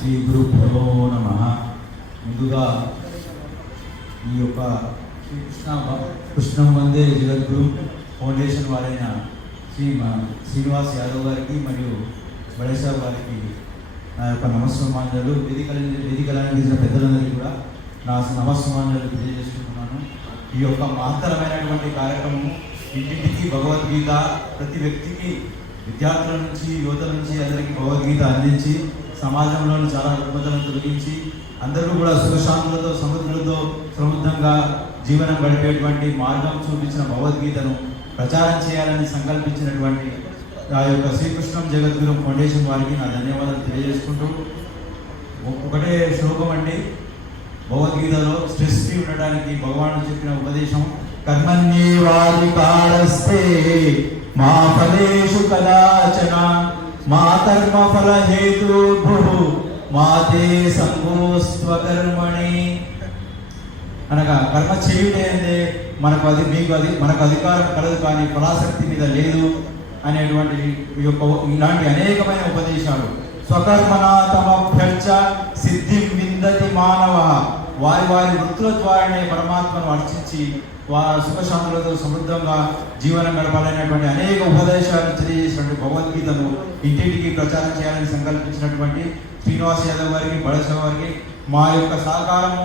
శ్రీ గురుభ్యో నమః. ముందుగా ఈ యొక్క కృష్ణం వందే జగద్గురు ఫౌండేషన్ వారైన శ్రీనివాస్ యాదవ్ గారికి మరియు బడేసాబ్ గారికి నా యొక్క నమస్సమాంజలు, వేదికలందించిన పెద్దలందరికీ కూడా నా నమస్సమాంజలు తెలియజేసుకుంటున్నాను. ఈ యొక్క మహత్తరమైనటువంటి కార్యక్రమం ఇంటింటికి భగవద్గీత, ప్రతి వ్యక్తికి విద్యార్థుల నుంచి యువతల నుంచి అందరికీ భగవద్గీత అందించి సమాజంలోని చాలా రుగ్మతలను తొలగించి అందరూ కూడా సుఖశాంతులతో సముద్రులతో సమృద్ధంగా జీవనం గడిపేటువంటి మార్గం చూపించిన భగవద్గీతను ప్రచారం చేయాలని సంకల్పించినటువంటి ఆ యొక్క శ్రీకృష్ణం జగద్గురు ఫౌండేషన్ వారికి నా ధన్యవాదాలు తెలియజేసుకుంటూ, ఒకటే శ్లోకం అండి భగవద్గీతలో స్ట్రెస్ ఫ్రీ ఉండడానికి భగవానుడు చెప్పిన ఉపదేశం, కర్మణ్యేవాధికారస్తే మా ఫలేషు కదాచన మా కర్మ ఫల హేతుర్భుః మా తే సంగోస్త్వకర్మణి. అనగా కర్మ చేయుటేందే మనకు అధికారం కలదు కానీ ఫలాసక్తి మీద లేదు అనేటువంటి ఇలాంటి అనేకమైన ఉపదేశాలు. స్వకర్మణా తమభ్యర్చ సిద్ధిం విందతి మానవ. వారి వారి వృత్తుల ద్వారానే పరమాత్మను అర్చించి వారి సుఖశాంతులతో సమృద్ధంగా జీవనం గడపాలనేటువంటి అనేక ఉపదేశాలు తెలియజేసినటువంటి భగవద్గీతను ఇంటింటికి ప్రచారం చేయాలని సంకల్పించినటువంటి శ్రీనివాస్ యాదవ్ గారికి, బడేసాబ్ గారికి మా యొక్క సహకారము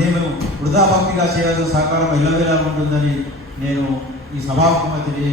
నేను వృధాభక్తిగా చేయాల్సిన సహకారం ఎల్లవేళ ఉంటుందని నేను ఈ సభాముఖంగా తెలియ